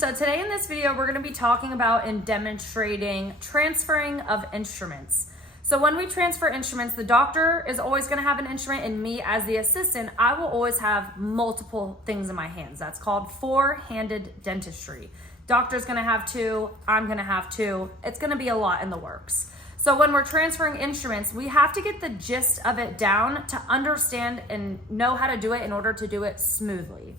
So today in this video, we're going to be talking about and demonstrating transferring of instruments. So when we transfer instruments, the doctor is always going to have an instrument, and me as the assistant, I will always have multiple things in my hands. That's called four-handed dentistry. Doctor's going to have two, I'm going to have two. It's going to be a lot in the works. So when we're transferring instruments, we have to get the gist of it down to understand and know how to do it in order to do it smoothly.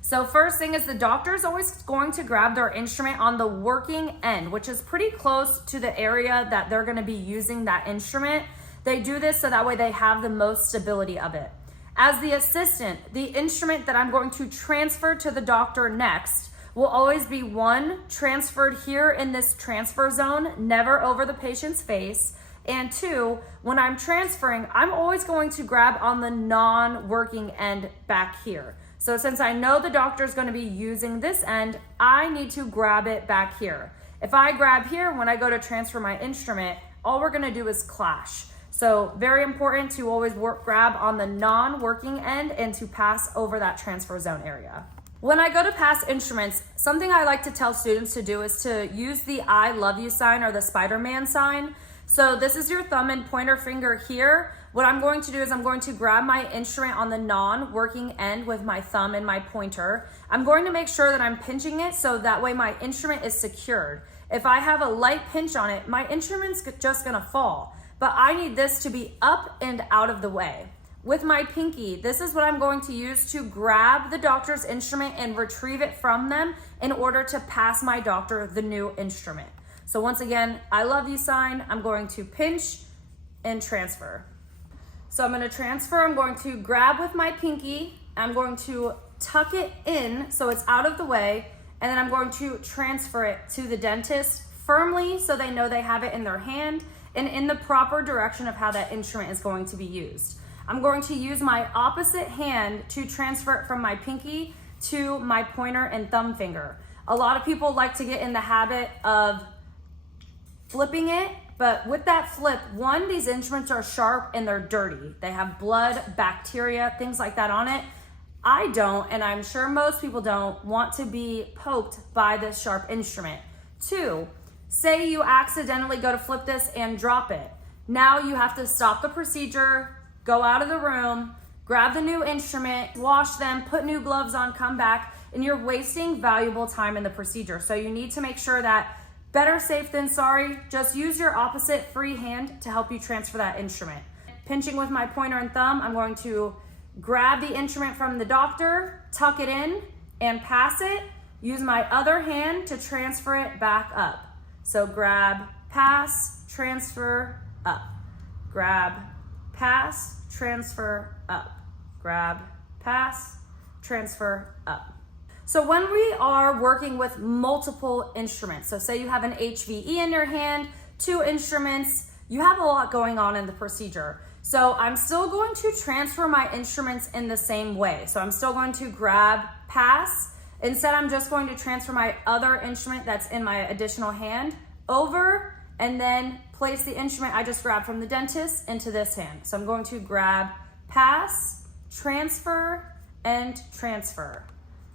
So first thing is the doctor is always going to grab their instrument on the working end, which is pretty close to the area that they're going to be using that instrument. They do this so that way they have the most stability of it. As the assistant, the instrument that I'm going to transfer to the doctor next will always be one, transferred here in this transfer zone, never over the patient's face. And two, when I'm transferring, I'm always going to grab on the non-working end back here. So since I know the doctor is going to be using this end, I need to grab it back here. If I grab here, when I go to transfer my instrument, all we're going to do is clash. So very important to always grab on the non-working end and to pass over that transfer zone area. When I go to pass instruments, something I like to tell students to do is to use the I love you sign or the Spider-Man sign. So this is your thumb and pointer finger here. What I'm going to do is I'm going to grab my instrument on the non-working end with my thumb and my pointer. I'm going to make sure that I'm pinching it so that way my instrument is secured. If I have a light pinch on it, my instrument's just gonna fall. But I need this to be up and out of the way. With my pinky, this is what I'm going to use to grab the doctor's instrument and retrieve it from them in order to pass my doctor the new instrument. So once again, I love you sign, I'm going to pinch and transfer. So I'm going to transfer, I'm going to grab with my pinky, I'm going to tuck it in so it's out of the way, and then I'm going to transfer it to the dentist firmly so they know they have it in their hand and in the proper direction of how that instrument is going to be used. I'm going to use my opposite hand to transfer it from my pinky to my pointer and thumb finger. A lot of people like to get in the habit of flipping it, but with that flip, one, these instruments are sharp and they're dirty. They have blood, bacteria, things like that on it. I don't, and I'm sure most people don't, want to be poked by this sharp instrument. Two, say you accidentally go to flip this and drop it. Now you have to stop the procedure, go out of the room, grab the new instrument, wash them, put new gloves on, come back, and you're wasting valuable time in the procedure. So you need to make sure that better safe than sorry, just use your opposite free hand to help you transfer that instrument. Pinching with my pointer and thumb, I'm going to grab the instrument from the doctor, tuck it in, and pass it. Use my other hand to transfer it back up. So grab, pass, transfer, up. Grab, pass, transfer, up. Grab, pass, transfer, up. So when we are working with multiple instruments, so say you have an HVE in your hand, two instruments, you have a lot going on in the procedure. So I'm still going to transfer my instruments in the same way. So I'm still going to grab, pass. Instead, I'm just going to transfer my other instrument that's in my additional hand over and then place the instrument I just grabbed from the dentist into this hand. So I'm going to grab, pass, transfer, and transfer.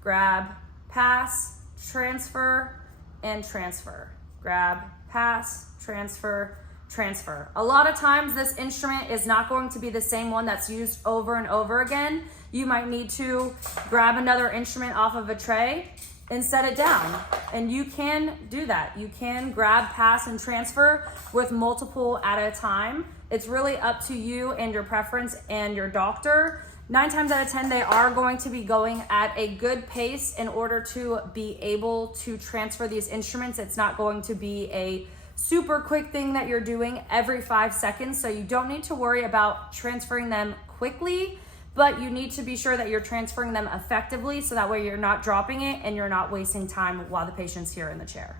Grab, pass, transfer, and transfer. Grab, pass, transfer, transfer. A lot of times this instrument is not going to be the same one that's used over and over again. You might need to grab another instrument off of a tray and set it down. And you can do that. You can grab, pass, and transfer with multiple at a time. It's really up to you and your preference and your doctor. 9 times out of 10, they are going to be going at a good pace in order to be able to transfer these instruments. It's not going to be a super quick thing that you're doing every 5 seconds. So you don't need to worry about transferring them quickly, but you need to be sure that you're transferring them effectively so that way you're not dropping it and you're not wasting time while the patient's here in the chair.